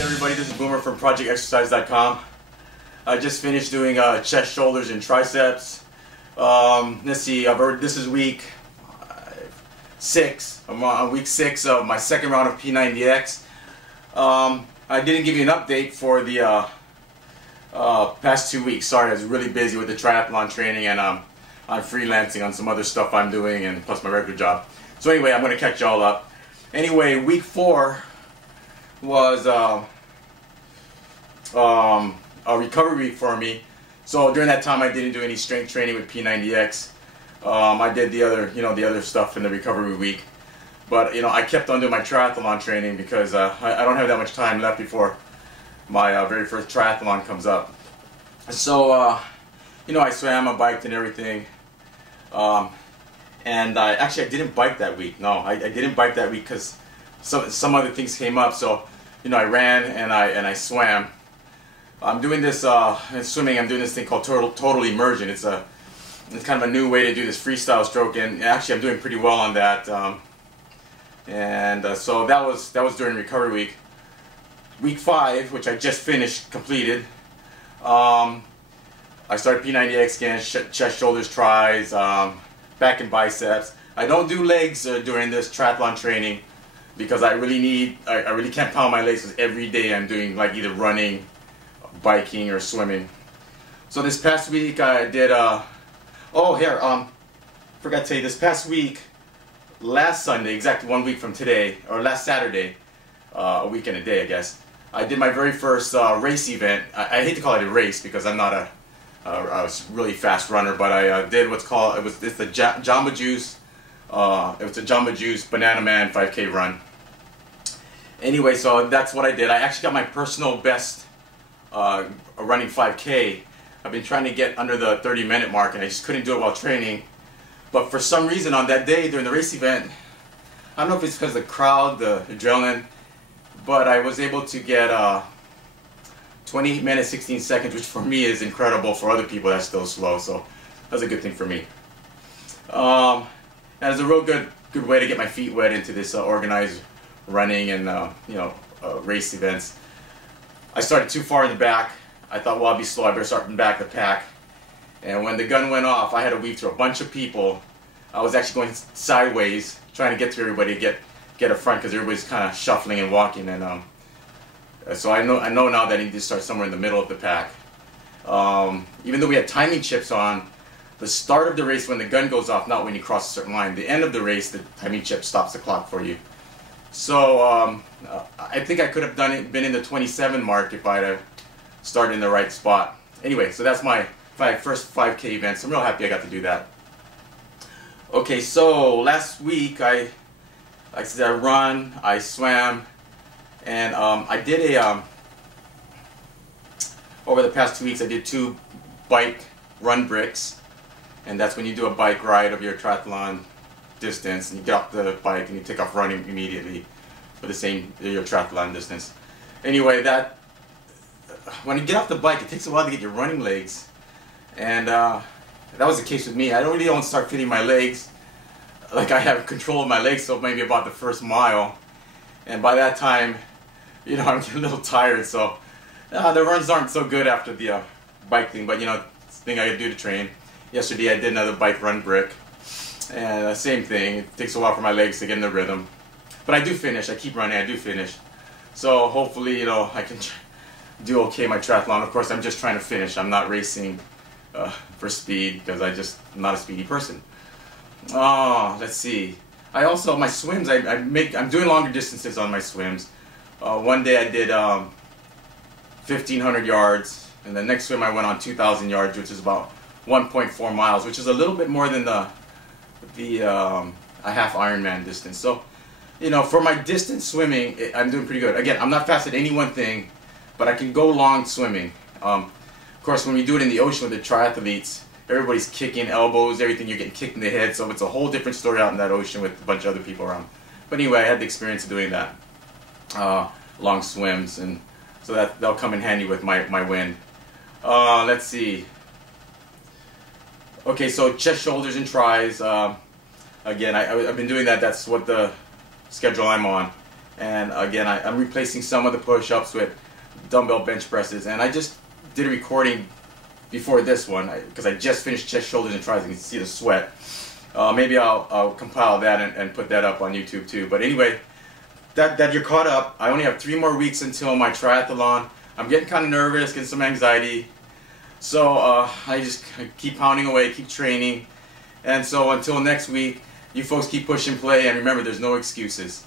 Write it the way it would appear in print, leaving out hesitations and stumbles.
Hey everybody, this is Boomer from ProjectExercise.com. I just finished doing chest, shoulders, and triceps. Let's see, this is week 6. I'm on week 6 of my second round of P90X. I didn't give you an update for the past 2 weeks. Sorry, I was really busy with the triathlon training, and I'm freelancing on some other stuff I'm doing, and plus my regular job. So anyway, I'm going to catch y'all up. Anyway, week 4 was a recovery week for me. So during that time, I didn't do any strength training with P90X. I did the other stuff in the recovery week. But I kept on doing my triathlon training because I don't have that much time left before my very first triathlon comes up. So I swam, I biked, and everything. And I didn't bike that week. No, I didn't bike that week because some other things came up. So I ran and I swam. I'm doing this in swimming. I'm doing this thing called total immersion. It's kind of a new way to do this freestyle stroke, and actually I'm doing pretty well on that. So that was during recovery week. Week 5, which I just completed. I started P90X again, chest, shoulders, tries, back and biceps. I don't do legs during this triathlon training because I really can't pound my legs because every day I'm doing like either running, biking, or swimming. So this past week I did forgot to tell you, this past week, last Sunday, exactly 1 week from today, or last Saturday, a week and a day I guess, I did my very first race event. I hate to call it a race because I'm not a really fast runner, but I did what's called, it's the Jamba Juice, it was a Jamba Juice Banana Man 5K run. Anyway, so that's what I did. I actually got my personal best running 5K. I've been trying to get under the 30-minute mark, and I just couldn't do it while training. But for some reason on that day during the race event, I don't know if it's because of the crowd, the adrenaline, but I was able to get 28 minutes 16 seconds, which for me is incredible. For other people that's still slow, so that's a good thing for me. And it's a real good way to get my feet wet into this organized running and race events. I started too far in the back. I thought, well, I'll be slow, I better start from the back of the pack. And when the gun went off, I had to weave through a bunch of people. I was actually going sideways, trying to get to everybody, get up front, because everybody's kind of shuffling and walking. And so I know now that I need to start somewhere in the middle of the pack. Even though we had timing chips on, the start of the race when the gun goes off, not when you cross a certain line. The end of the race, the timing chip stops the clock for you. So I think I could have been in the 27 mark if I'd have started in the right spot. Anyway, so that's my first 5K event. So I'm real happy I got to do that. Okay, so last week like I said, I run, I swam, and I did over the past 2 weeks I did 2 bike run bricks, and that's when you do a bike ride of your triathlon distance, and you get off the bike and you take off running immediately for your triathlon distance. Anyway, when you get off the bike, it takes a while to get your running legs, and that was the case with me. I don't start feeling my legs like I have control of my legs, so maybe about the first mile, and by that time, I'm getting a little tired. So the runs aren't so good after the bike thing, but it's the thing I gotta do to train. Yesterday I did another bike run brick, and same thing. It takes a while for my legs to get in the rhythm, but I do finish. I keep running. I do finish. So hopefully, I can do okay my triathlon. Of course, I'm just trying to finish. I'm not racing for speed because I'm not a speedy person. Let's see. My swims. I'm doing longer distances on my swims. One day I did 1,500 yards, and the next swim I went on 2,000 yards, which is about 1.4 miles, which is a little bit more than a half Ironman distance. So, for my distance swimming, I'm doing pretty good. Again, I'm not fast at any one thing, but I can go long swimming. Of course, when we do it in the ocean with the triathletes, everybody's kicking elbows, everything, you're getting kicked in the head, so it's a whole different story out in that ocean with a bunch of other people around. But anyway, I had the experience of doing that, long swims, and so that'll come in handy with my wind. Let's see. Okay, so chest, shoulders, and tries. Again, I've been doing that. That's what the schedule I'm on. And again, I'm replacing some of the push-ups with dumbbell bench presses. And I just did a recording before this one because I just finished chest, shoulders, and triceps. You can see the sweat. Maybe I'll compile that and put that up on YouTube too. But anyway, that you're caught up. I only have 3 more weeks until my triathlon. I'm getting kind of nervous, getting some anxiety. So I just keep pounding away, keep training. And so until next week, you folks keep pushing play, and remember, there's no excuses.